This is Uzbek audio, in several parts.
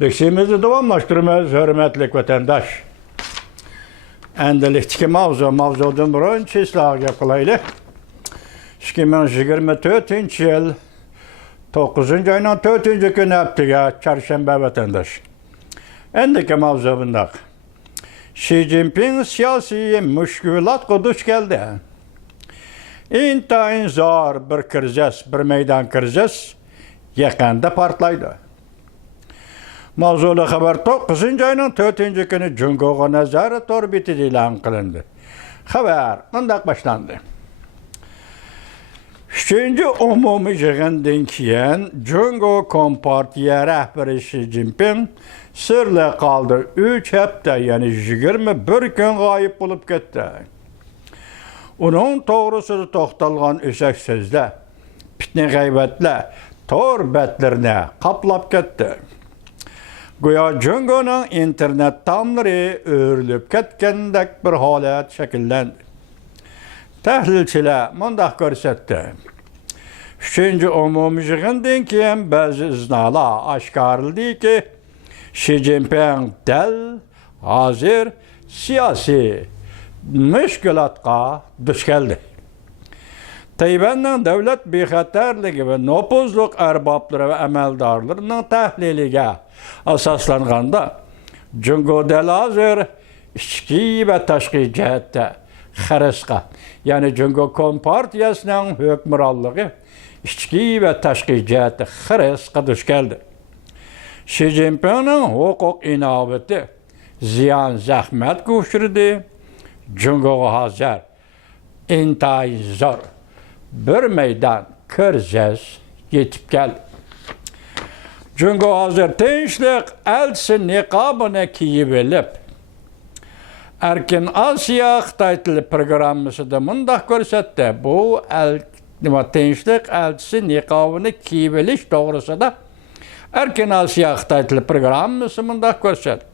Leksimizi davamlaştırmaz hürmetlik vatandaş. Endilikdeki mavzudan birinchi sizlarga qilaylik. 2024 yil 9 oyning 4 kuni haftaga chorshanba vatandaş. Endiki mavzu bundaq. Xi Jinping siyosiy mushkulotga duch keldi. Intayin zor bir kriz, bir meydan kriz yaqinda portlaydi. Mavzuli xabar 9 oyning 4 kuni Jungoga nazorat orbiti e'lon qilindi. Xabar bundoq boshlandi. 3. umumiy yig'indan keyin Jungo Kompartiya rahbari Xi Jinping sirli qoldi. 3 hafta, ya'ni 21 kun g'oyib bo'lib ketdi. Uning to'g'risida to'xtalgan o'sak so'zlar, fitna g'aybatlar tor betlarini qoplab ketdi. Go'yo Jungoning internet tomlari o'rilib ketgandek bir holat shakllandi. Tahlilchilar bundoq ko'rsatdi. 3. umumiy yig'indan keyin ba'zi izohlar oshkorildiki, Xi Jinping dal hozir siyosiy mushkulotga duch keldi. Tayvanning davlat bexatarligi va nopozlik arboblari va amaldorlarining tahliliga asoslanganda Jungo dal hozir ichki va tashqi jihatda xarasqa, ya'ni Jungo Kompartiyasining hukmronligi ichki va tashqi jihatda xarasqa duch keldi. Xi Jinpingning huquq inovati ziyon zahmatga uchradi. Jungoga hozir intayin zo'r bir meydan kriz yetib keldi. Jungo hozir tinchlik elchisi niqobini kiyib olib, Erkin Asiya Xitoy tili programmasida bundoq ko'rsatdi. Bu tinchlik elchisi niqobini kiyib olish to'g'risida Erkin Asiya Xitoy tili programmasi bundoq ko'rsatdi.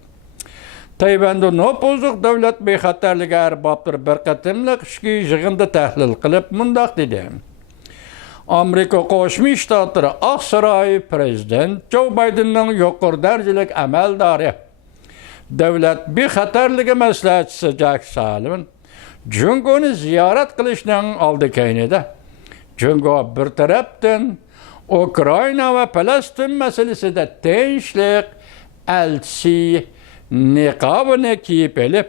Tayvanda nopozlik davlat bexatarligi arboblari bir qatimliq ichki yig'inda tahlil qilib bundoq dedi. Amerika Qo'shma Shtatlari Oq saroy prezident Joe Bidenning yuqori darajalik amaldori, davlat bexatarligi maslahatchisi Jack Sullivan Jungoni ziyorat qilishning oldi-keynida Jungo bir tarafdan Ukraina va Falastin masalasida tinchlik elchisi niqobini kiyib olib,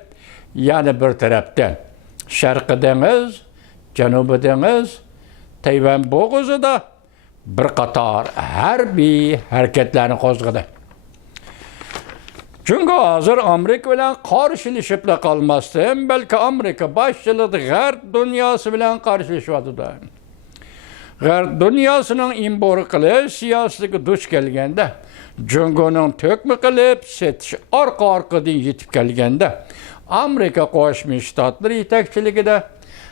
yana bir tarafdan Sharqi dengiz, Janubiy dengiz, Tayvan bo'g'izida bir qator harbiy harakatlarni qo'zg'adi. Jungo hozir Amerika bilan qarshilashib qolmasdan, balki Amerika boshchiligida G'arb dunyosi bilan qarshilashyapti. G'arb dunyosining imbori qilish siyosatiga duch kelganda, Jungoning to'kma qilib setish orqa-orqadan yetib kelganda, Amerika Qo'shma Shtatlari yetakchiligida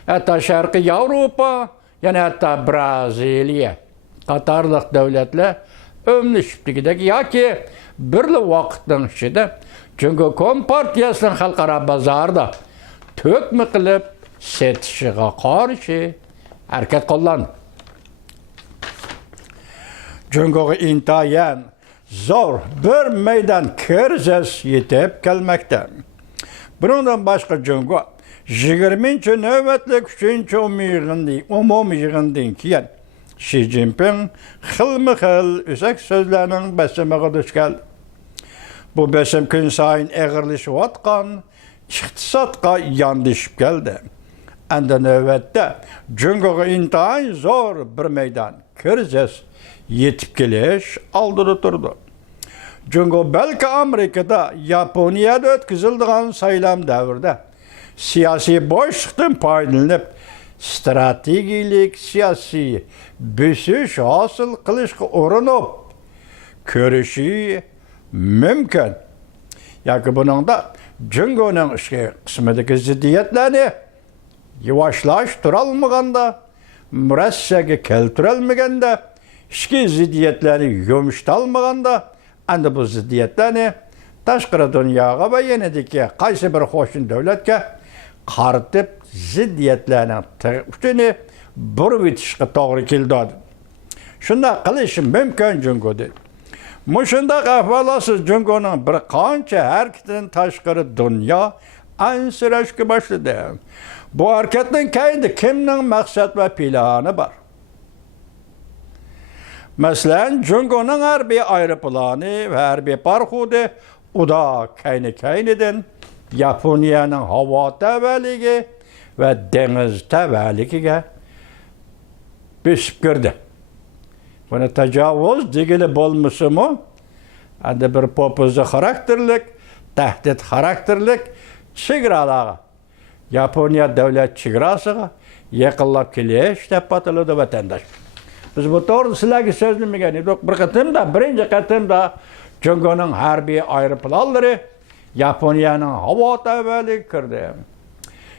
hatto Sharqiy Yevropa, yana hatto Braziliya qatorliq davlatlar o'mlashibligidagi yoki birli vaqtning ichida Jungo Kompartiyasining xalqaro bozorda to'kma qilib setishiga qarshi harakat qo'llandi. Jungoga intayin zo'r bir meydan kriz yetib kelmoqda. Bundan boshqa Jungo 20 navbatlik 3 umumiy yig'indan keyin Xi Jinping xilma-xil o'sak so'zlarning basimiga duch keldi. Bu basim kun sayin og'irlashayotgan iqtisodga yondashib keldi. Endi navbatda Jungoga intayin zo'r bir meydan kriz yetib kelish oldida turdi. Jungo balki Amerikada, Yaponiyada o'tkazilgan saylam davrida siyosiy bo'shliqdan foydalanib, strategik siyosiy bosish hosil qilishga urinib ko'rishi mumkin. Yoki buningda Jungoning ichki qismidagi ziddiyatlarni yavaşlaştıra olmaganda, murassaga keltirolmaganda, ichki ziddiyatlarni yumshata olmaganda, endi bu ziddiyatlarni tashqi dunyoga va yanadagi qaysi bir qo'shni davlatga qaritib ziddiyatlarning uchini burib etishga to'g'ri keldi. Shunday qilish mumkin Jungo dedi. Muşundaq ahvalasız Cungo'nun bir qancha hareketinden taşqarı dünya ansirashga başladı. Bu hareketning kayında kimning maqsad va planı var? Masalan, Cungo'nun harbiy aeroplani ve harbiy parxodi uda kaynidan Yaponiyaning havo tavaligi ve deniz tavaligiga besib kirdi. Buni tajovuz degili bo'lmasimi? Endi bir popuzli xarakterlik, tahdid xarakterlik chegaralarga, Yaponiya davlat chegarasiga yaqinlab kelish deb ataladi vatandosh. Biz bu to'g'rida sizlarga so'zlamagan edik. Birinchi qatimda Cungo'ning harbiy aeroplanlari Yaponiyaning havo tavaligiga kirdi.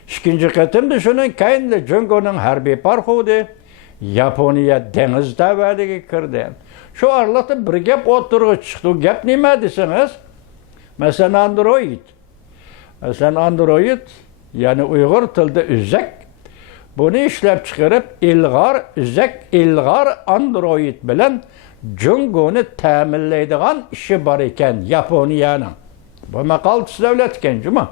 Ikkinchi qatimda shundan keyin Cungo'ning harbiy parxodi Yaponiya deniz tavaligiga kirdi. Şu aralıkta bir gap o'tirg'i chiqdi. Gap nima desangiz? Masalan Android. Masalan Android, yani Uyg'ur tilida uzak. Buni ishlab chiqarib, ilg'or Android bilan Cungo'ni ta'minlaydigan ishi bor ekan Yaponiyaning. Bu maqol davlat ekan, juma.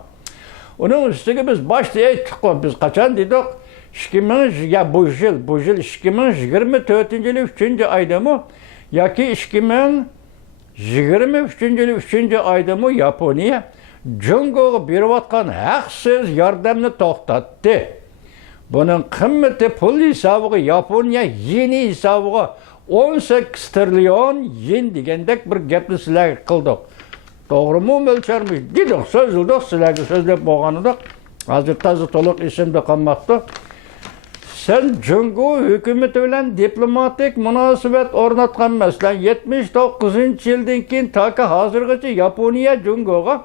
Uning ustiga biz boshda aytdik, biz qachon dedik? 2024-yil 3-oydami yoki 2023-yil 3-oydami Yaponiya Cungo'ga berayotgan haqsiz yordamni to'xtatdi. Buning qimmati pul hisobiga Yaponiya yeni hisobiga 18 trillion yen degandek bir gapni sizlarga qildik. To'g'rimi, o'lcharmi? Dedik, so'zildik, sizlarga so'zlab bo'lgandik. Hozir to'liq esimda qolmoqda. Sen Cungo hükümeti bilan diplomatik munosabat o'rnatgan masalan 79-yildan keyin taki hozirgacha Yaponiya Cungo'ga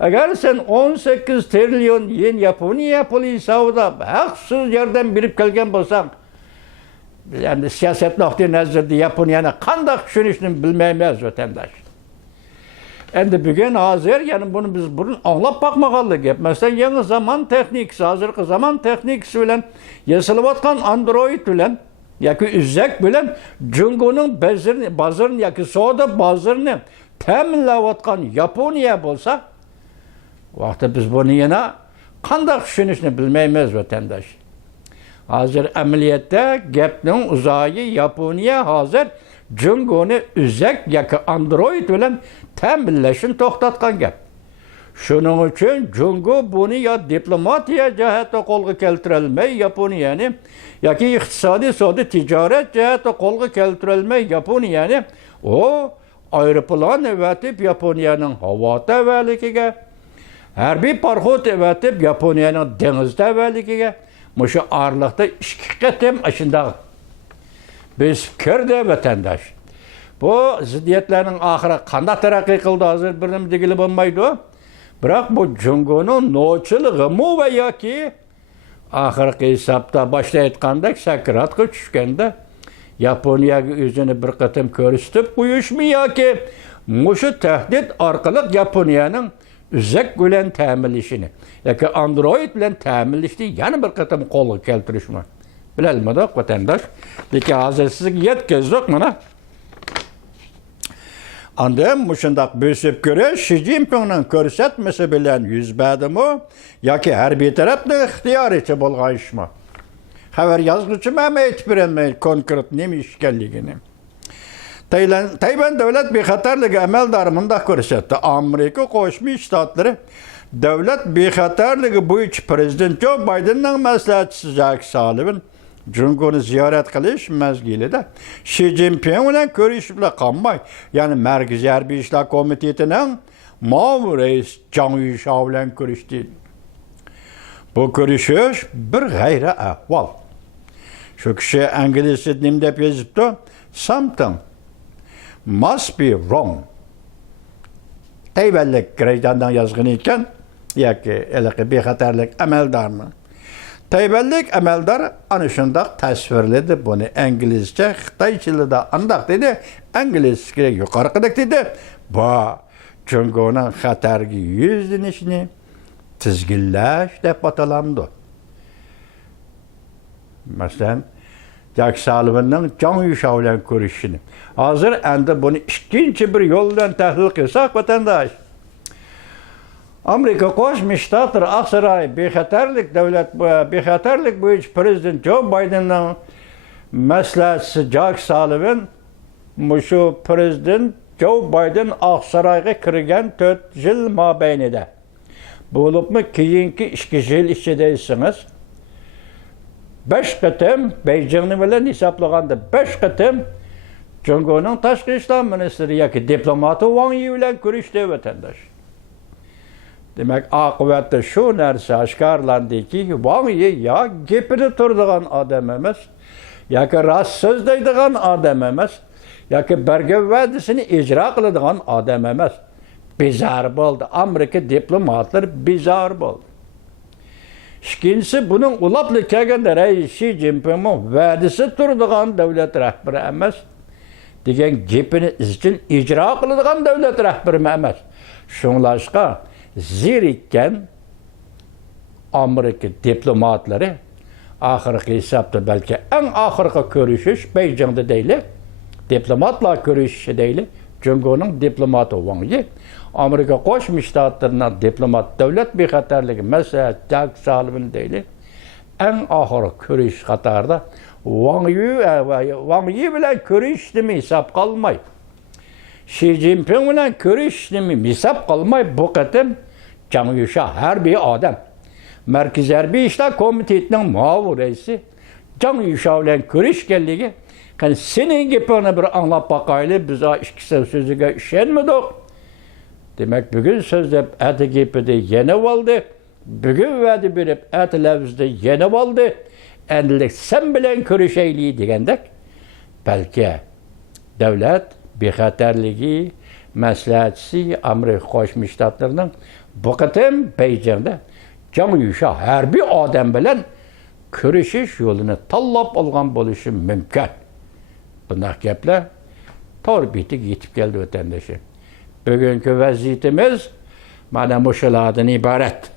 agar sen 18 trillion yen Yaponiya puli hisobida haqsiz yordam berib kelgan bo'lsang, endi siyosat nuqtai nazarda Yaponiyani qanday tushunishni bilmaymiz vatandosh. Endi bugun hozir, yani bunu biz burun anglab bakmaganlık gap. Mesela yeni zaman texnikasi, hozirgi zaman texnikasi bilan yasalayotgan Android bilan yoki uzak bilan Cungo'ning bozorini yoki savdo bozorini ta'minlayotgan Yaponiya bo'lsa, vaqtda biz buni yana qanday tushunishni bilmaymiz vatandosh. Hozir amaliyotda gapning uzoyi Yaponiya hozir Cungo'ni uzak yoki Android bilan ta'minlashni to'xtatgan gap. Shuning uchun Cungo buni ya diplomatiya jihatda qo'lga keltirilmay Yaponiyani yoki iqtisodiy savdo tijorat jihatda qo'lga keltirilmay Yaponiyani o aeroplan evatib Yaponiyaning havo tavaligiga, harbiy parxod evatib Yaponiyaning dengiz tavaligiga, mushu oraliqda 2 qatim ashunda biz kirdi vatandosh. Bu ziddiyatlarning oxiri qanday taraqqiy qildi hozir bir nima degili bo'lmaydi. Biroq bu Cungo'ning nochiligimi va yoki oxirgi hisobda boshda aytgandek sakratga tushganda Yaponiyaga o'zini bir qatim ko'rsatib qo'yishmi yoki mushu tahdid orqali Yaponiyaning uzak bilan ta'minlashini yoki Android bilan ta'minlashni yana bir qatim qo'lga keltirishmi? Bilolmadik vatandosh. Lekin hozir sizga yetkazdik mana. Andem muşundaq bösüp göre Xi Jinping'nin ko'rsatmasi bilan yuz berdimi yoki harbiy tarafning ixtiyoricha bo'lgan ishmi? Xabar yozuvchi mana aytib berolmaydi konkret nima ish ekanligini. Tayvan davlat bexatarligi amaldori bunday ko'rsatdi. Amerika Qo'shma Shtatlari davlat bexatarligi bo'yicha prezident Joe Bidenning maslahatchisi Jack Sullivan Cungo'ni ziyorat qilish mezgilida Xi Jinping bilan ko'rishib qolmay, ya'ni Markaziy harbiy ishlar komitetining muavin rais Zhang Yushao bilan ko'rishdi. Bu ko'rishish bir g'ayri ahvol. Shu kishi inglizcha nima deb yozibdi? Something must be wrong. Tayvanlik grajdandan yozgan ekan, yoki iliqi bexatarlik amaldormi? Tayvanlik amaldor ana shunday tasvirladi buni inglizcha, xitoychilida andaq dedi, inglizcha yuqoriqidek dedi. Bu Cungo'ning xatarga yuzlanishini tizginlash deb atalamdi. Masalan, Jack Sullivan'ın Can Yuşa bilen görüşünü. Hazır endi bunu ikinci bir yoldan tahlil qilsak vatandaş. Amerika Qo'shma Shtatlar Aqsaray bexatarlik davlat bexatarlik bo'yicha prezident Joe Biden'ning maslahatchisi Jack Sullivan mushu prezident Joe Biden Aqsarayga kirgan 4 yil mobaynida bo'libmi keyingi 2 yil ichida 5 qatim Beijingni bilan hisoblaganda 5 qatim Jungoning tashqi ishlar ministri yoki diplomati Wang Yi bilan ko'rishdi vatandosh. Demak, oqibatda shu narsa oshkorlandiki, Wang Yi ya gapini turadigan odam emas, yoki rost so'zlaydigan odam emas, yoki bergan va'dasini ijro qiladigan odam emas. Bezor bo'ldi. Amerika diplomatlar bezor bo'ldi. Ikkinchisi, buning ulabli kelganda Rais Xi Jinpingning va'dasi turadigan davlat rahbari emas, degan gapini izchil ijro qiladigan davlat rahbari emas. Shunglashqa zerikkan Amerika diplomatlari oxirgi hisobda balki eng oxirgi ko'rishish Beijingda deyli. Diplomatlar ko'rishishi deyli. Jungoning diplomati Wang Yi, Amerika Qo'shma Shtatlarining diplomat davlat bexatarligi masalan Jack Sullivan deyli. Eng oxirgi ko'rish qatorida Wang Yi bilan ko'rishdimi hisob qolmay. Xi Jinping bilan ko'rishdimi hisob qolmay bu qatim Can Yuşa harbiy odam. Markaziy Harbiy ishlar komitetining muavin raisi Can Yuşa bilan ko'rishganligi qani sening gapini bir anglab boqaylik, biz o ikki so'ziga ishonmadik. Demak, bugun so'zlab ati gapida yana oldi. Bugun va'da berib ati lafzda yana oldi. Endilik sen bilan ko'rishaylik degandek, balki davlat bexatarligi maslahatchisi Amerika Qo'shma Shtatlarining bu qatim Beijingda Can Yuşa harbiy odam bilan ko'rishish yo'lini tanlab olgan bo'lishi mumkin. Bunday gaplar to'g'ri yetib keldi vatandoshim. Bugungi vaziyatimiz mana mushulardan iborat.